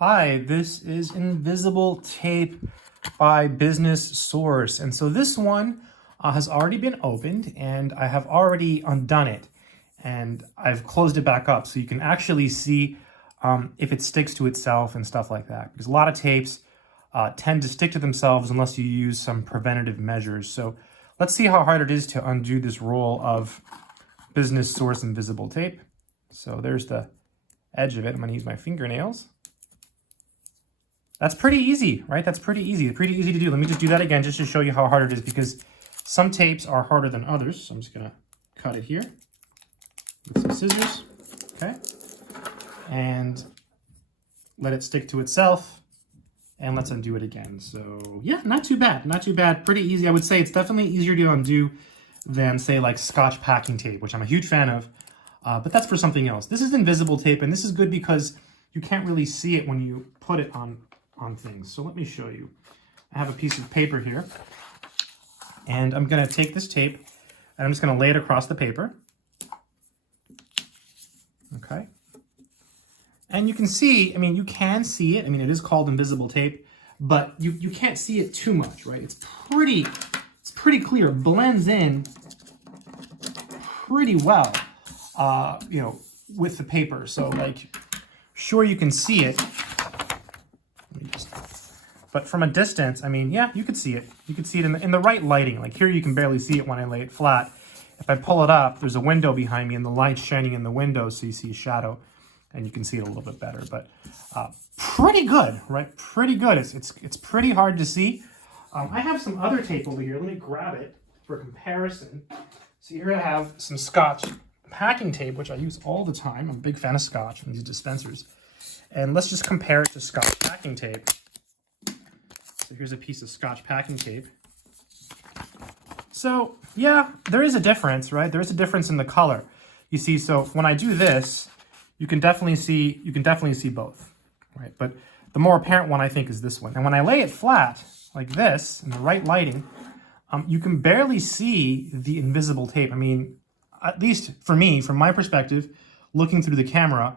Hi, this is Invisible Tape by Business Source. And so this one has already been opened and I have already undone it. And I've closed it back up so you can actually see if it sticks to itself and stuff like that. Because a lot of tapes tend to stick to themselves unless you use some preventative measures. So let's see how hard it is to undo this roll of Business Source Invisible Tape. So there's the edge of it. I'm going to use my fingernails. That's pretty easy, right? That's pretty easy to do. Let me just do that again just to show you how hard it is, because some tapes are harder than others. So I'm just gonna cut it here with some scissors, okay? And let it stick to itself, and let's undo it again. So yeah, not too bad, pretty easy. I would say it's definitely easier to undo than say like Scotch packing tape, which I'm a huge fan of, but that's for something else. This is invisible tape, and this is good because you can't really see it when you put it on things. So let me show you. I have a piece of paper here, and I'm going to take this tape and I'm just going to lay it across the paper. Okay. And you can see, I mean, you can see it. I mean, it is called invisible tape, but you can't see it too much, right? It's pretty clear, blends in pretty well, you know, with the paper. So like, sure, you can see it. But from a distance, I mean, yeah, you could see it. You could see it in the right lighting. Like here, you can barely see it when I lay it flat. If I pull it up, there's a window behind me and the light's shining in the window, so you see a shadow and you can see it a little bit better. But pretty good, right? Pretty good. It's pretty hard to see. I have some other tape over here. Let me grab it for comparison. So here I have some Scotch packing tape, which I use all the time. I'm a big fan of Scotch from these dispensers. And let's just compare it to Scotch packing tape. So here's a piece of Scotch packing tape. So yeah, there is a difference, right? There is a difference in the color. You see, so when I do this, you can definitely see both, right? But the more apparent one I think is this one. And when I lay it flat like this in the right lighting, you can barely see the invisible tape. I mean, at least for me, from my perspective, looking through the camera,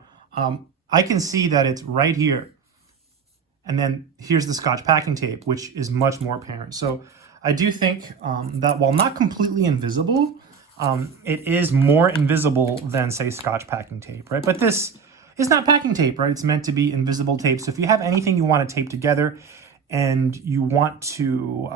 I can see that it's right here. And then here's the Scotch packing tape, which is much more apparent. So I do think that while not completely invisible, it is more invisible than, say, Scotch packing tape, right? But this is not packing tape, right? It's meant to be invisible tape. So if you have anything you want to tape together and you want to,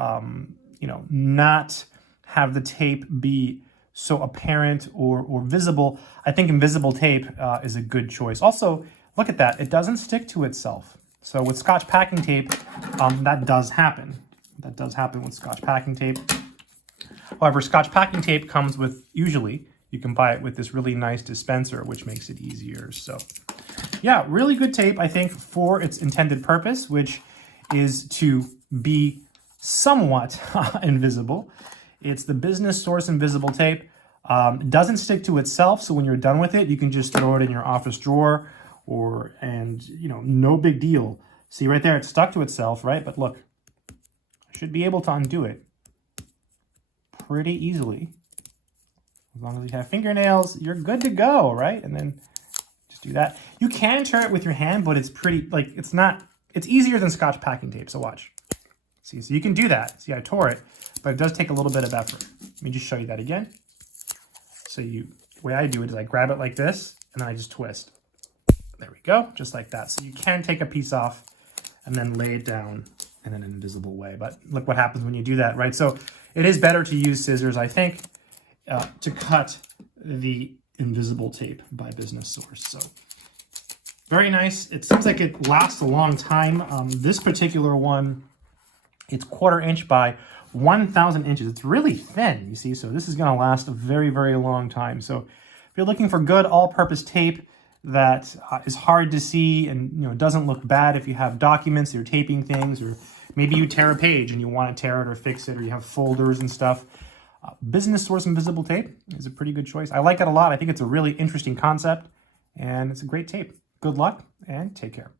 you know, not have the tape be so apparent or visible, I think invisible tape is a good choice. Also, look at that. It doesn't stick to itself. So with Scotch packing tape, that does happen. That does happen with Scotch packing tape. However, Scotch packing tape comes with, usually, you can buy it with this really nice dispenser, which makes it easier. So yeah, really good tape, I think, for its intended purpose, which is to be somewhat invisible. It's the Business Source Invisible Tape. It doesn't stick to itself, so when you're done with it, you can just throw it in your office drawer, and you know, no big deal. See right there, it's stuck to itself, right? But look, I should be able to undo it pretty easily. As long as you have fingernails, you're good to go, right? And then just do that. You can tear it with your hand, but it's pretty, like, it's easier than Scotch packing tape, so watch. See, so you can do that. See, I tore it, but it does take a little bit of effort. Let me just show you that again. So the way I do it is I grab it like this, and then I just twist. There we go, just like that. So you can take a piece off and then lay it down in an invisible way. But look what happens when you do that, right? So it is better to use scissors, I think, to cut the invisible tape by Business Source. So very nice. It seems like it lasts a long time. This particular one, it's 1/4 inch by 1,000 inches. It's really thin, you see? So this is gonna last a very, very long time. So if you're looking for good all-purpose tape that is hard to see and, you know, doesn't look bad if you have documents, you're taping things, or maybe you tear a page and you want to tear it or fix it, or you have folders and stuff. Business Source Invisible Tape is a pretty good choice. I like it a lot. I think it's a really interesting concept, and it's a great tape. Good luck, and take care.